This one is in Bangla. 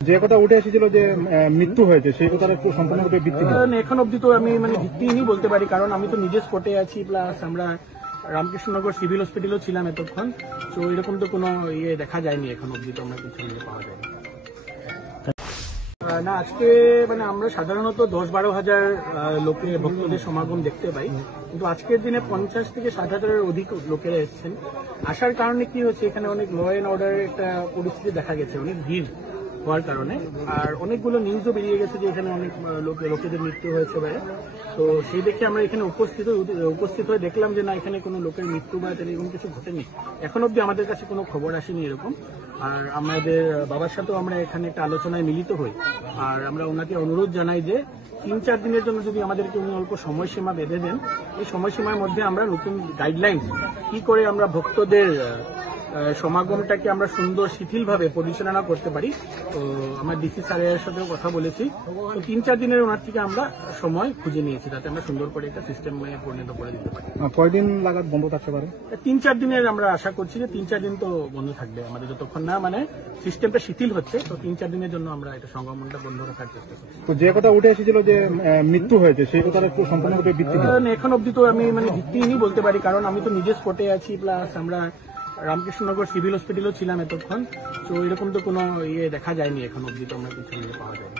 যে কথা উঠে এসেছিল যে মৃত্যু হয়েছে সেই কথাটা একটু সম্পূর্ণরূপে ভিত্তিহীন। এখন অব্দি তো আমি ভিত্তিহীনই বলতে পারি, কারণ আমি তো নিজে স্পটে আছি, প্লাস আমরা রামকৃষ্ণনগর সিভিল হসপিটালও ছিলাম এতক্ষণ। তো এরকম তো কোনো দেখা যায়নি এখন অব্দি, তো আমরা কিছু পাওয়া যায়নি। না, আজকে আমরা সাধারণত 10-12 হাজার লোকের ভক্তদের সমাগম দেখতে পাই, কিন্তু আজকের দিনে 50 থেকে 60,000-এর অধিক লোকেরা এসেছেন। আসার কারণে কি হচ্ছে, এখানে অনেক ল অ্যান্ড অর্ডারের একটা পরিস্থিতি দেখা গেছে, অনেক ভিড় হওয়ার কারণে। আর অনেকগুলো নিউজও বেরিয়ে গেছে যে এখানে অনেক লোকেদের মৃত্যু হয়েছে বাইরে। তো সেই দেখে আমরা এখানে উপস্থিত হয়ে দেখলাম যে না, এখানে কোনো লোকের মৃত্যু বা এরকম কিছু ঘটেনি। এখন অব্দি আমাদের কাছে কোনো খবর আসেনি এরকম। আর আমাদের বাবার সাথেও আমরা এখানে একটা আলোচনায় মিলিত হই, আর আমরা ওনাকে অনুরোধ জানাই যে 3-4 দিনের জন্য যদি আমাদেরকে উনি অল্প সময়সীমা বেঁধে দেন, এই সময়সীমার মধ্যে আমরা নতুন গাইডলাইন কি করে আমরা ভক্তদের সমাগমটাকে আমরা সুন্দর শিথিলভাবে পরিচালনা করতে পারি। তো আমার ডিসি স্যারের সাথেও কথা বলেছি, তো 3-4 দিনের ওনার থেকে আমরা সময় খুঁজে নিয়েছি, যাতে আমরা সুন্দর করে একটা সিস্টেমে পরিণত করে দিতে পারি। কয়দিন লাগাত বন্ধ থাকতে পারে? 3-4 দিনের আমরা আশা করছি যে 3-4 দিন তো বন্ধ থাকবে আমাদের, যতক্ষণ না সিস্টেমটা শিথিল হচ্ছে। তো 3-4 দিনের জন্য আমরা এটা সমাগমটা বন্ধ রাখার চেষ্টা করছি। তো যে কথা উঠে এসেছিল যে মৃত্যু হয়েছে সেই কথাটা একটু সম্পূর্ণরূপে ভিত্তিহীন। এখন অব্দি তো আমি ভিত্তিহীনই বলতে পারি, কারণ আমি তো নিজে স্পটে আছি, প্লাস আমরা রামকৃষ্ণনগর সিভিল হসপিটালও ছিলাম এতক্ষণ। তো এরকম তো কোনো দেখা যায়নি এখন অব্দি, তো আমরা কিছু পাওয়া যায়নি।